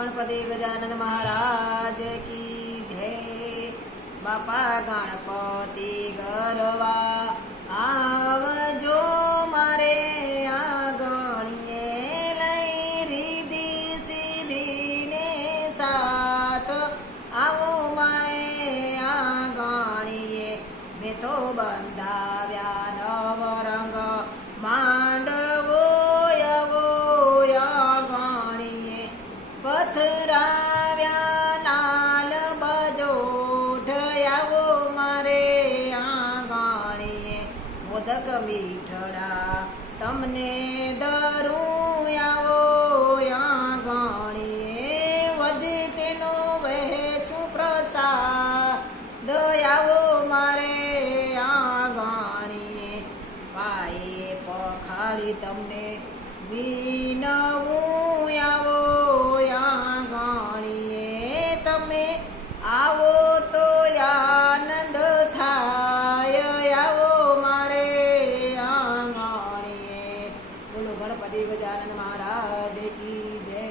गणपति गजानन महाराज की जय। बापा गणपति गरवा आवजो मारे आंगणीए लई रिधी सीधी ने साथ आवो मारे आंगणीए मैं तो बंधाव्या नवरंग માંડવો યવો યાગણીએ પથરાવ્યા લાલ બજોઠ આવો મારે આંગણીએ મોદક મીઠડા તમને દરું આવો આંગણીએ વધે તેનો વહેચું પ્રસાદ આવો મારે આંગણીએ પાયે પખાડી તમને વિનવું આવો આંગણીએ તમે આવો તો આનંદ થાય આવો મારે આંગણીએ। બોલો ગણપતિ ગજાનન મહારાજ કી જય।